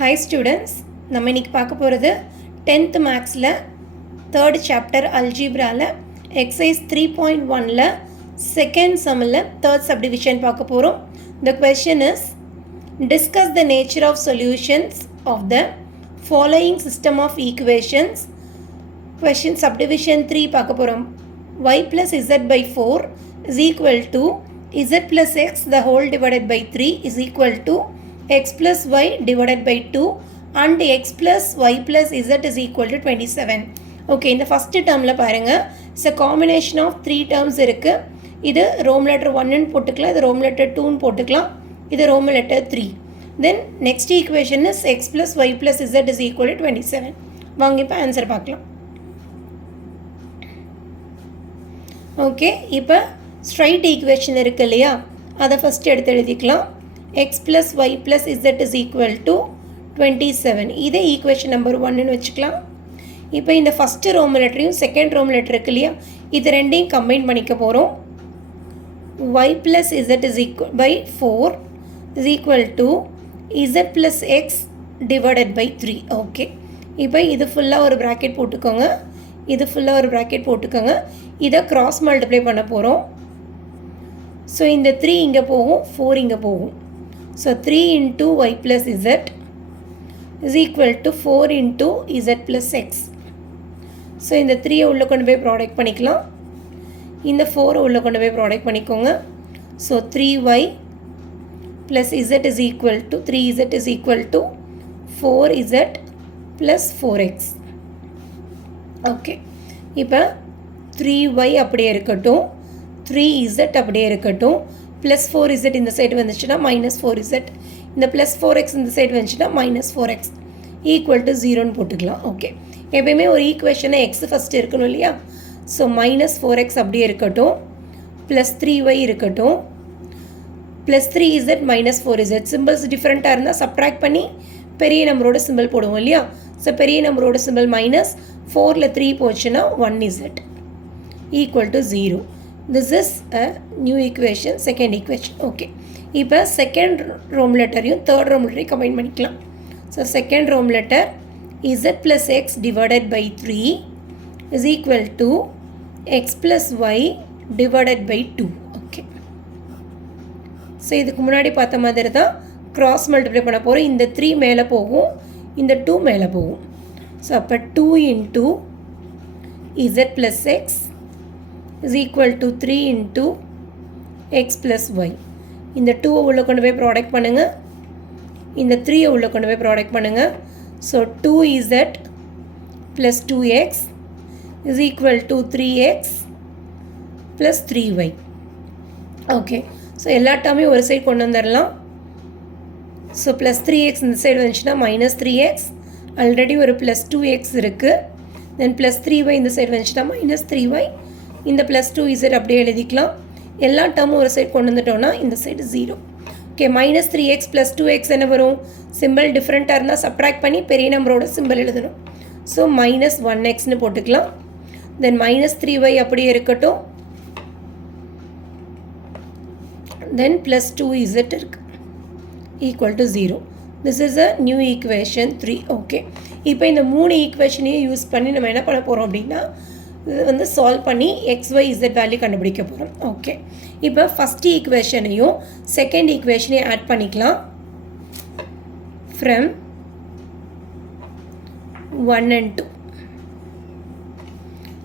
Hi students, நம்ம இன்னைக்கு பார்க்க போகிறது 10th மேக்ஸில் 3rd chapter algebraல exercise 3.1ல second sumமில் 3rd subdivision பார்க்க போகிறோம். The question is, discuss the nature of solutions of the following system of equations. Question subdivision 3 பார்க்க போகிறோம். Y plus z by 4 is equal to z plus x the whole divided by 3 is equal to x plus y divided by 2 and x plus y plus z is equal to 27. Okay, இந்த first termல பாருங்க, it's a combination of 3 terms இருக்கு. இது Rome letter 1 ன்னு போட்டுக்கலாம், இது Rome letter 2 ன்னு போட்டுக்கலாம், இது Rome letter 3. Then next equation is x plus y plus z is equal to 27. வாங்க இப்போ ஆன்சர் பார்க்கலாம். ஓகே, இப்போ ஸ்ட்ரைட் ஈக்குவேஷன் இருக்கு இல்லையா, அதை ஃபஸ்ட்டு எடுத்து எழுதிக்கலாம். x plus y plus z is equal to 27. இதே ஈக்குவேஷன் நம்பர் 1ன்னு வச்சுக்கலாம். இப்போ இந்த ஃபஸ்ட்டு ரோம் லெட்டரையும் செகண்ட் ரோம் லெட்டர் இருக்கு இல்லையா, இது ரெண்டையும் கம்பைன் பண்ணிக்க போகிறோம். y plus z is equal by 4 is equal to z plus x divided by 3. Okay, இப்போ இது ஃபுல்லாக ஒரு ப்ராக்கெட் போட்டுக்கோங்க, இது ஃபுல்லாக ஒரு ப்ராக்கெட் போட்டுக்கோங்க. இதை கிராஸ் மல்டிப்ளை பண்ண போகிறோம். ஸோ இந்த 3 இங்கே போகும், 4 இங்கே போகும். So 3 into y plus z is equal to 4 into z plus x. So இந்த 3 உள்ளே கொண்டு போய் ப்ராடக்ட் பண்ணிக்கலாம், இந்த 4 உள்ளே கொண்டு போய் ப்ராடக்ட் பண்ணிக்கோங்க. So 3y plus z is equal to 3z is equal to 4z plus 4x. Okay, இப்போ 3y அப்படியே இருக்கட்டும், 3z அப்படியே இருக்கட்டும், ப்ளஸ் 4z இந்த சைடு வந்துச்சுன்னா மைனஸ் 4z, இந்த ப்ளஸ் 4x இந்த சைடு வந்துச்சுன்னா மைனஸ் 4x ஈக்குவல் டு 0ன்னு போட்டுக்கலாம். ஓகே, எப்பயுமே ஒரு ஈக்குவேஷனை எக்ஸ் ஃபஸ்ட்டு இருக்கணும் இல்லையா. ஸோ மைனஸ் 4x அப்படியே இருக்கட்டும், ப்ளஸ் 3y இருக்கட்டும், plus 3z minus 4z. Symbols டிஃப்ரெண்ட்டாக இருந்தால் சப்ட்ராக்ட் பண்ணி பெரிய நம்பரோட சிம்பிள் போடுவோம் இல்லையா. ஸோ பெரிய நம்பரோட சிம்பிள் மைனஸ் 4ல் 3 போச்சுன்னா 1z equal to 0. This is a new equation, second equation. Okay, இப்போ second Rome letterயும் third Rome letterயும் combine பண்ணிக்கலாம். So second Rome letter z plus x divided by 3 is equal to x plus y divided by 2. Okay, so இதுக்கு முன்னாடி பார்த்த மாதிரி தான் cross multiply பண்ண போகிறோம். இந்த 3 மேலே போகும், இந்த 2 மேலே போகும். ஸோ அப்போ 2 into z plus x is equal to 3 into x plus y. இந்த 2 உள்ள கொண்டு போய் ப்ராடக்ட் பண்ணுங்கள், இந்த 3 உள்ள கொண்டு போய் ப்ராடக்ட் பண்ணுங்கள். So 2z plus 2x is equal to 3x plus 3y. Okay, so எல்லா டேர்மே ஒரு சைடு கொண்டு வந்துடலாம். ஸோ ப்ளஸ் 3x இந்த சைடு வந்துச்சுன்னா மைனஸ் 3x, ஆல்ரெடி ஒரு ப்ளஸ் 2x இருக்குது. தென் ப்ளஸ் 3y இந்த சைடு வந்துச்சுன்னா மைனஸ் 3y, இந்த ப்ளஸ் 2z அப்படியே எழுதிக்கலாம். எல்லா டேர்மும் ஒரு சைடு கொண்டு வந்துட்டோன்னா இந்த side 0. Okay, minus 3x plus 2x என்ன வரும், சிம்பிள் டிஃப்ரெண்ட்டாக இருந்தால் சப்ட்ராக்ட் பண்ணி பெரிய நம்பரோட சிம்பிள் எழுதணும். ஸோ மைனஸ் 1xன்னு போட்டுக்கலாம். தென் மைனஸ் 3y அப்படியே இருக்கட்டும், தென் ப்ளஸ் 2z இருக்கு equal to 0. This is a new equation 3. Okay, இப்போ இந்த 3 ஈக்குவேஷனையும் யூஸ் பண்ணி நம்ம என்ன பண்ண போகிறோம் அப்படின்னா, இது வந்து சால்வ் பண்ணி xyz வேல்யூ கண்டுபிடிக்க போகிறோம். ஓகே, இப்போ ஃபஸ்ட்டு ஈக்குவேஷனையும் செகண்ட் ஈக்குவேஷனையும் ஆட் பண்ணிக்கலாம். From 1 and 2.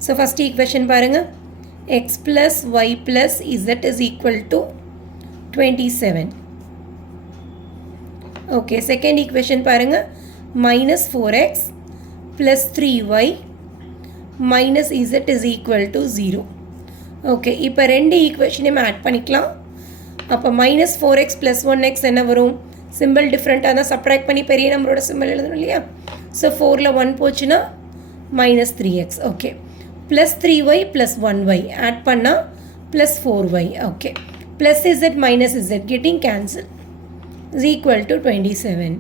So first equation பாருங்கள், x plus y plus z is equal to 27. Okay, second equation பாருங்கள், minus 4x plus 3y minus z is equal to 0. Okay, இப்போ ரெண்டு ஈக்குவேஷனையும் add பண்ணிக்கலாம். அப்போ minus 4x plus 1x என்ன வரும், simple டிஃப்ரெண்ட்டாக தான் சப்ட்ராக்ட் பண்ணி பெரிய நம்பரோட சிம்பிள் எழுதணும் இல்லையா. ஸோ 4ல் 1 போச்சுன்னா minus 3x. Okay, plus 3y plus 1y add பண்ணால் plus 4y. Okay, plus z minus z getting cancel is equal to 27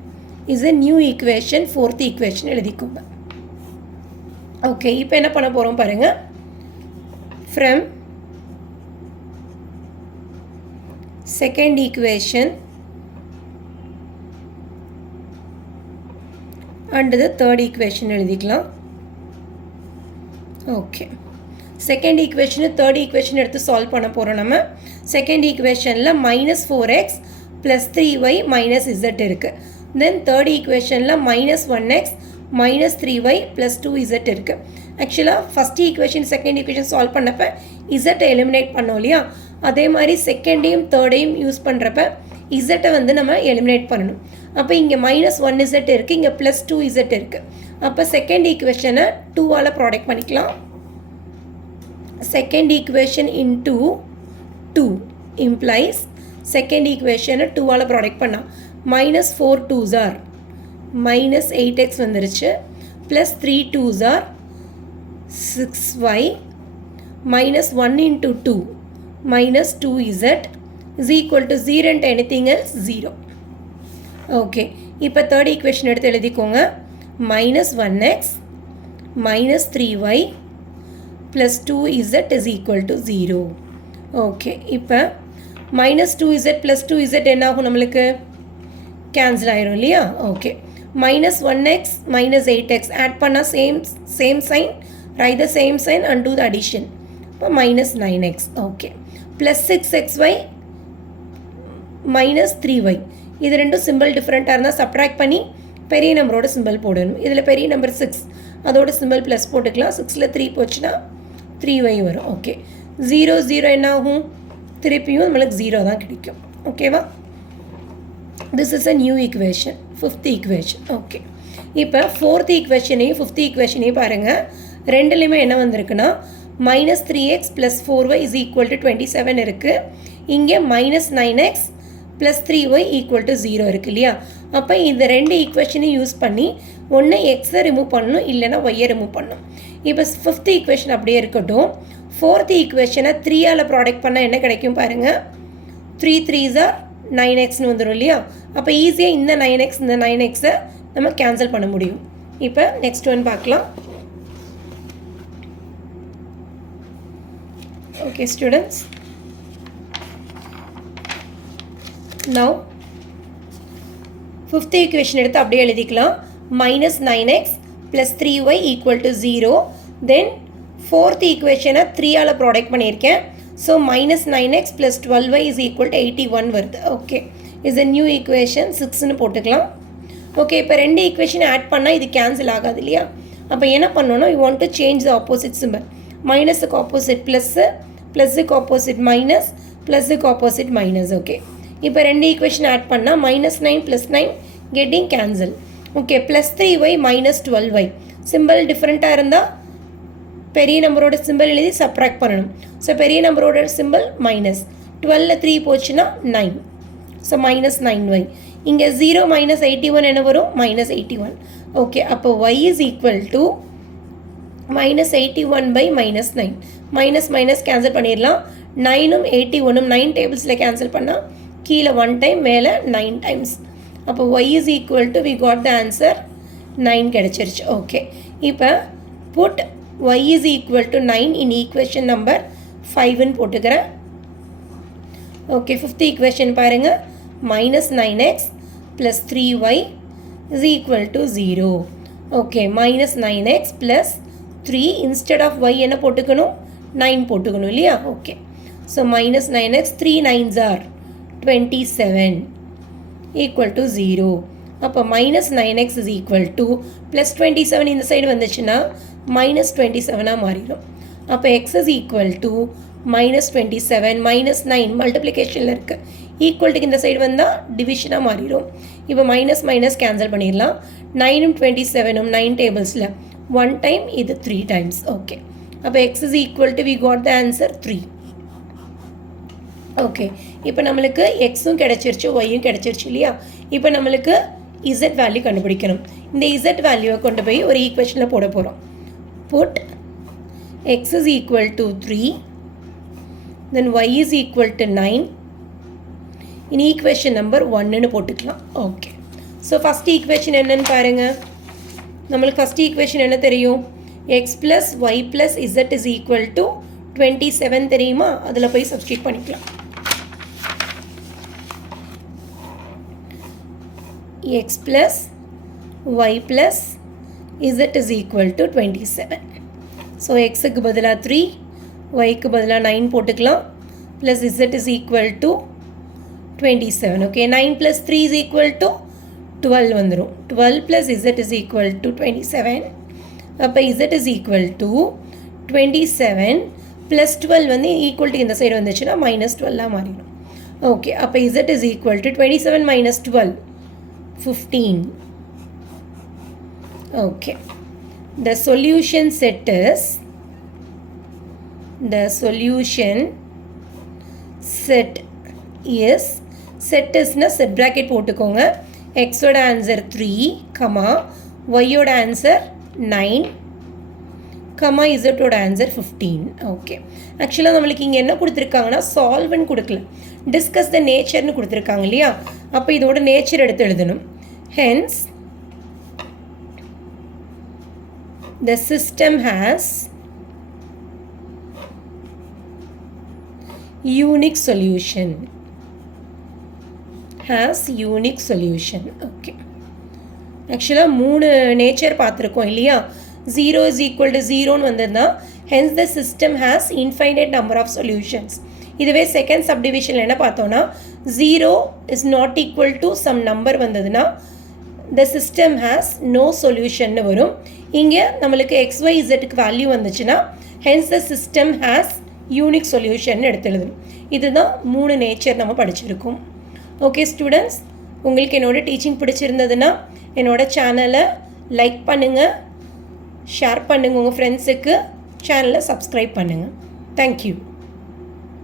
is a new equation, fourth equation எழுதிக்கோங்க. ஓகே, இப்போ என்ன பண்ண போகிறோம் பாருங்கள், from second equation and the third equation எழுதிக்கலாம். Okay, second equation third equation எடுத்து solve பண்ண போகிறோம். நம்ம செகண்ட் ஈக்குவேஷனில் -4x + 3y - z இருக்குது. தென் தேர்ட் ஈக்குவேஷனில் -1x -3y + 2z இருக்குது. ஆக்சுவலாக first equation second equation solve பண்ணப்போ இசட்டை எலிமினேட் பண்ணோம் இல்லையா, அதே மாதிரி செகண்டையும் தேர்டையும் யூஸ் பண்ணுறப்ப இசட்டை வந்து நம்ம எலிமினேட் பண்ணணும். அப்போ இங்கே -1z இருக்குது, இங்கே +2z இருக்குது. அப்போ செகண்ட் ஈக்குவேஷனை 2ஆல் ப்ராடக்ட் பண்ணிக்கலாம். Second equation into 2 implies second ஈக்குவேஷனை 2ஆல் ப்ராடக்ட் பண்ணால் -4 2s are -8x வந்துருச்சு, +3 2s are 6y, -1 into 2 -2z is equal to 0 and anything else 0. Okay, இப்போ தேர்ட் ஈக்குவேஷன் எடுத்து எழுதிக்கோங்க. -1x -3y + 2z is equal to 0. Okay, இப்போ -2z + 2z என்ன ஆகும், நம்மளுக்கு கேன்சல் ஆயிரும் இல்லையா. ஓகே, -1x -8x ஆட் பண்ணால் same sign, write the same sign and do the addition. இப்போ -9x. ஓகே, +6xy -3y, இது ரெண்டும் சிம்பிள் டிஃப்ரெண்ட்டாக இருந்தால் சப்ட்ராக்ட் பண்ணி பெரிய நம்பரோட சிம்பிள் போடணும். இதில் பெரிய நம்பர் 6, அதோட சிம்பிள் ப்ளஸ் போட்டுக்கலாம். 6ல் 3 போச்சுன்னா 3y வரும். ஓகே, 0 0 என்ன ஆகும், திருப்பியும் நம்மளுக்கு 0 தான் கிடைக்கும். ஓகேவா, this is a new equation, fifth equation. Okay, இப்போ ஃபோர்த் ஈக்குவேஷனையும் ஃபிஃப்த் ஈக்குவேஷனையும் பாருங்கள். ரெண்டுலேயுமே என்ன வந்திருக்குன்னா -3x + 4y is equal to 27 இருக்குது. இங்கே -9x + 3y = 0 இருக்குது இல்லையா. அப்போ இந்த ரெண்டு ஈக்குவேஷனையும் யூஸ் பண்ணி ஒன்று எக்ஸை ரிமூவ் பண்ணணும், இல்லைனா ஒய்யை ரிமூவ் பண்ணணும். இப்போ ஃபிஃப்த் ஈக்குவேஷன் அப்படியே இருக்கட்டும். ஃபோர்த் ஈக்குவேஷனை 3ஆல் ப்ராடக்ட் பண்ணால் என்ன கிடைக்கும் பாருங்கள். 3 3s are 9xன்னு வந்துடும் இல்லையா. அப்போ ஈஸியாக இந்த 9x இந்த 9xை நம்ம கேன்சல் பண்ண முடியும். இப்போ நெக்ஸ்ட் ஒன் பார்க்கலாம். Okay students, now fifth equation எடுத்து அப்படியே எழுதிக்கலாம். -9x + 3y = 0. then fourth equation 3ஆல் product பண்ணியிருக்கேன். So -9x + 12y is equal to 81 வருது. Okay, is a new equation 6ன்னு போட்டுக்கலாம். ஓகே, இப்போ ரெண்டு ஈக்குவேஷன் ஆட் பண்ணால் இது கேன்சல் ஆகாது இல்லையா. அப்போ என்ன பண்ணணும், you want to change the opposite symbol. மைனஸுக்கு ஆப்போசிட் ப்ளஸ்ஸு, ப்ளஸ்ஸுக்கு ஆப்போசிட் மைனஸ், ப்ளஸ்ஸுக்கு ஆப்போசிட் மைனஸ். ஓகே, இப்போ ரெண்டு ஈக்குவேஷன் ஆட் பண்ணால் -9 + 9 getting cancel. Okay, +3y -12y simple டிஃப்ரெண்ட்டாக இருந்தால் பெரிய நம்பரோட சிம்பிள் எழுதி சப்ராக்ட் பண்ணணும். ஸோ பெரிய நம்பரோட சிம்பிள் -12ல் 3 போச்சுன்னா 9, ஸோ -9y. இங்கே 0 -81 என்ன வரும், -81. ஓகே, அப்போ y is equal to -81/-9. Minus cancel பண்ணிடலாம். 9ம் 81ம் 9 டேபிள்ஸில் கேன்சல் பண்ணால் கீழே 1 டைம் மேலே 9 டைம்ஸ். அப்போ y is equal to we got the answer 9 கிடைச்சிருச்சு. ஓகே, இப்போ put y is equal to 9 in equation number 5ன்னு போட்டுக்கிறேன். ஓகே, ஃபிஃப்த் ஈக்குவேஷன் பாருங்கள். -9x + 3y is equal to 0. Okay, -9x + 3 instead of y என்ன போட்டுக்கணும், 9 போட்டுக்கணும் இல்லையா. Okay, so -9x 3 9s are 27 = 0. அப்போ -9x is equal to +27 இந்த side வந்துச்சுன்னா -27 மாறிடும். அப்போ x is equal to -27 -9 மல்டிப்ளிகேஷனில் இருக்குது. ஈக்குவல்ட்டுக்கு இந்த சைடு வந்தால் டிவிஷனாக மாறிடும். இப்போ மைனஸ் கேன்சல் பண்ணிடலாம். 9ம் 27ம் 9 டேபிள்ஸில் 1 டைம், இது 3 டைம்ஸ். ஓகே, அப்போ x is equal to we got the answer 3. Okay, இப்போ நம்மளுக்கு எக்ஸும் கிடச்சிருச்சு, ஒய்யும் கிடச்சிருச்சு இல்லையா. இப்போ நம்மளுக்கு இசட் வேல்யூ கண்டுபிடிக்கணும். இந்த இசட் வேல்யூவை கொண்டு போய் ஒரு ஈக்குவேஷனில் போட போகிறோம். Put x is equal to 3, then y is equal to 9 in equation number 1ன்னு போட்டுக்கலாம். ஓகே, ஸோ ஃபஸ்ட் ஈக்குவேஷன் என்னன்னு பாருங்கள். நம்மளுக்கு ஃபஸ்ட் ஈக்குவேஷன் என்ன தெரியும், x + y + z is equal to 27 தெரியுமா. அதில் போய் சப்ஸ்டிட் பண்ணிக்கலாம். x + y plus z is equal to 27. So xக்கு பதிலா 3, yக்கு பதிலா 9 போட்டுக்கலாம், plus z is equal to 27. Okay, 9 plus 3 is equal to 12 வந்துரும். 12 plus z is equal to 27. அப்போ z is equal to 27 plus 12 வந்து equal to இந்த side வந்துச்சுன்னா minus 12 மாறிடும். Okay, அப்போ z is equal to 27 minus 12, 15. Okay, the solution set is, the solution set is, set is na set bracket போட்டுக்கோங்க, x ஓட answer 3, y ஓட answer 9, z ஓட answer 15. Okay, ஆக்சுவலாக நம்மளுக்கு இங்கே என்ன கொடுத்துருக்காங்கன்னா சால்வன் கொடுக்கல, டிஸ்கஸ் த நேச்சர்னு கொடுத்துருக்காங்க இல்லையா, அப்போ இதோட நேச்சர் எடுத்து எழுதணும். Hence the system has unique solution. Has unique solution. Okay, actually மூணு நேச்சர் பார்த்துருக்கோம் இல்லையா, 0 is equal to 0ன்னு வந்ததுன்னா hence the system has infinite number of solutions. இதுவே செகண்ட் சப்டிவிஷனில் என்ன பார்த்தோன்னா 0 is not equal to some number வந்ததுன்னா the system has no solution னு வரும். இங்கே நம்மளுக்கு xyzக்கு வேல்யூ வந்துச்சுன்னா hence the system has unique solution எடுத்து எழுதணும். இதுதான் மூணு நேச்சர் நம்ம படிச்சிருக்கோம். ஓகே ஸ்டூடெண்ட்ஸ், உங்களுக்கு என்னோட டீச்சிங் பிடிச்சிருந்ததுன்னா என்னோட சேனலை லைக் பண்ணுங்கள், ஷேர் பண்ணுங்கள், உங்கள் ஃப்ரெண்ட்ஸுக்கு சேனலை சப்ஸ்கிரைப் பண்ணுங்கள். தேங்க்யூ.